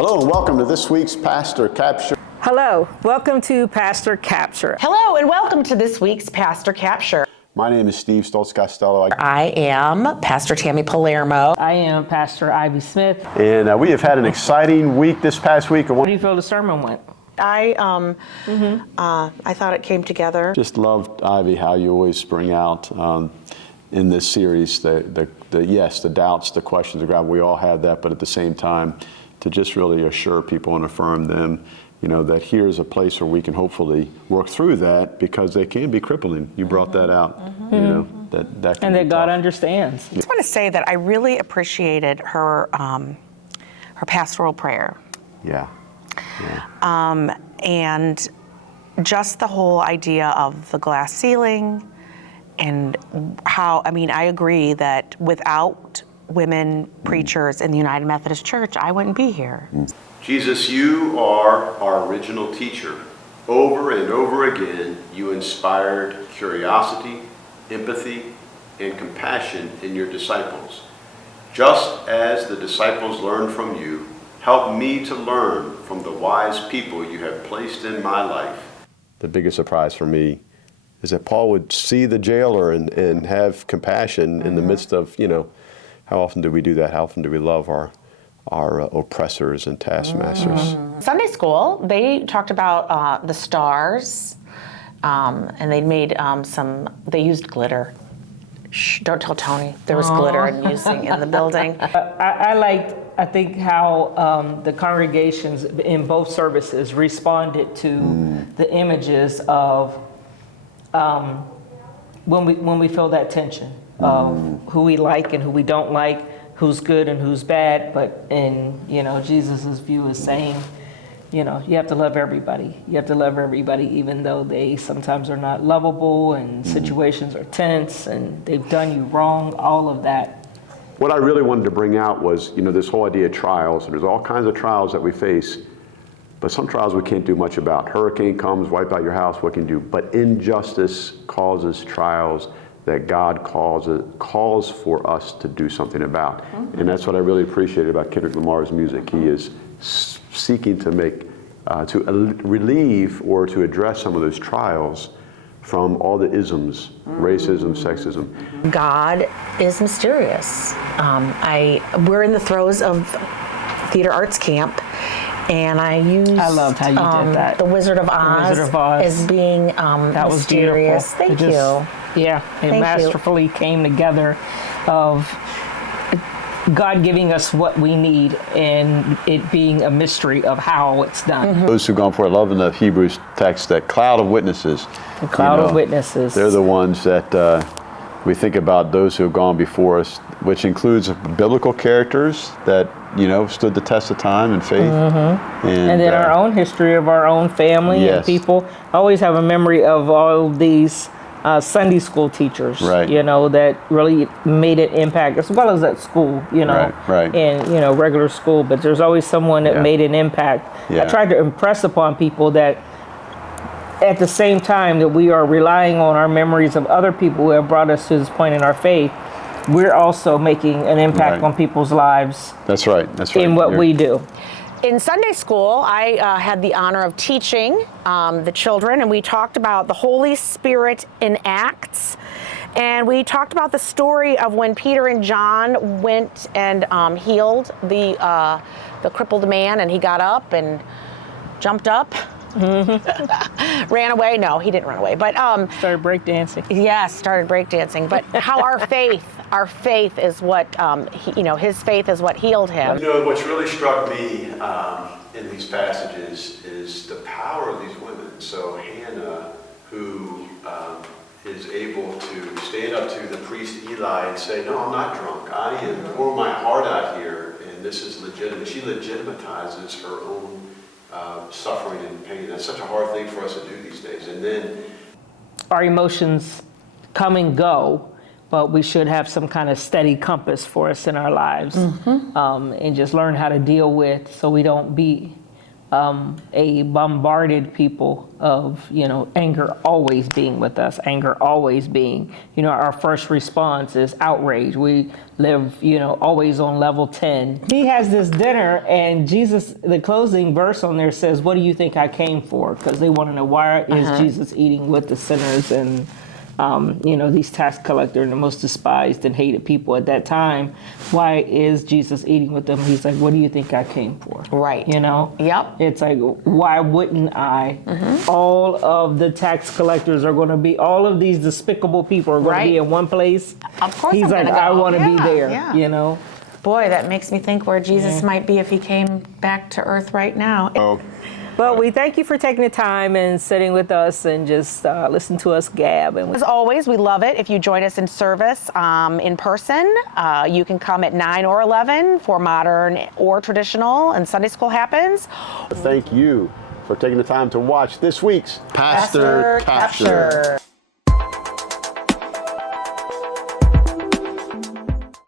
Hello and welcome to this week's Pastor Capture. Hello, welcome to Pastor Capture. Hello and welcome to this week's Pastor Capture. My name is Steve Stoltz-Costello. I am Pastor Tammy Palermo. I am Pastor Ivy Smith. And we have had an exciting week this past week. How do you feel the sermon went? I thought it came together. Just loved, Ivy, how you always bring out in this series the doubts, the questions of God. We all have that, but at the same time, to just really assure people and affirm them, you know, that here's a place where we can hopefully work through that, because they can be crippling. You brought that out, you know, that can And be that God tough. understands. I just want to say that I really appreciated her pastoral prayer. Yeah. And just the whole idea of the glass ceiling, and how, I mean, I agree that without women preachers in the United Methodist Church, I wouldn't be here. Jesus, you are our original teacher. Over and over again, you inspired curiosity, empathy, and compassion in your disciples. Just as the disciples learned from you, help me to learn from the wise people you have placed in my life. The biggest surprise for me is that Paul would see the jailer and have compassion in the midst of, you know, how often do we do that? How often do we love our oppressors and taskmasters? Sunday school, they talked about the stars, and they made they used glitter. Shh, don't tell Tony. There was glitter using in the building. I think how the congregations in both services responded to the images of when we feel that tension of who we like and who we don't like, who's good and who's bad. But in, you know, Jesus's view is saying, you know, you have to love everybody. You have to love everybody, even though they sometimes are not lovable and situations are tense and they've done you wrong, all of that. What I really wanted to bring out was, you know, this whole idea of trials. And there's all kinds of trials that we face, but some trials we can't do much about. Hurricane comes, wipe out your house, what can you do? But injustice causes trials that God calls for us to do something about. And that's what I really appreciated about Kendrick Lamar's music. He is seeking to relieve or to address some of those trials from all the isms, racism, sexism. God is mysterious. We're in the throes of theater arts camp, and I loved how you did that. The Wizard of Oz, as being that was mysterious. beautiful. Thank you. Yeah, it masterfully came together of God giving us what we need and it being a mystery of how it's done. Those who've gone for it, loving the Hebrews text, that cloud of witnesses. The cloud of witnesses. They're the ones that we think about, those who have gone before us, which includes biblical characters that, you know, stood the test of time and faith. And then our own history of our own family and people. I always have a memory of all these Sunday school teachers, you know, that really made an impact, as well as at school, you know, and, you know, regular school. But there's always someone that made an impact. I tried to impress upon people that at the same time that we are relying on our memories of other people who have brought us to this point in our faith, we're also making an impact on people's lives. That's right. In what we do. In Sunday school, I had the honor of teaching the children, and we talked about the Holy Spirit in Acts. And we talked about the story of when Peter and John went and healed the crippled man, and he got up and jumped up. Ran away? No, he didn't run away. But started breakdancing. Yes, started breakdancing. But how our faith is what his faith is what healed him. You know, what's really struck me in these passages is the power of these women. So Hannah, who is able to stand up to the priest Eli and say, "No, I'm not drunk. I am pouring my heart out here, and this is legitimate." She legitimatizes her own suffering and pain. That's such a hard thing for us to do these days. And then our emotions come and go, but we should have some kind of steady compass for us in our lives, and just learn how to deal with, so we don't be a bombarded people of, anger always being with us, anger always being, our first response is outrage. We live, always on level 10. He has this dinner, and Jesus, the closing verse on there says, "What do you think I came for?" Because they want to know, why is Jesus eating with the sinners and these tax collectors and the most despised and hated people at that time? Why is Jesus eating with them? He's like, "What do you think I came for?" Right. Yep. It's like, why wouldn't I? All of the tax collectors are going to be, all of these despicable people are going to be in one place. Of course. He's like, I want to be there, Yeah. Boy, that makes me think where Jesus might be if he came back to earth right now. Oh, But we thank you for taking the time and sitting with us and just listen to us gab. And As always, we love it if you join us in service in person. You can come at 9 or 11 for modern or traditional, and Sunday school happens. thank you for taking the time to watch this week's Pastor Capture.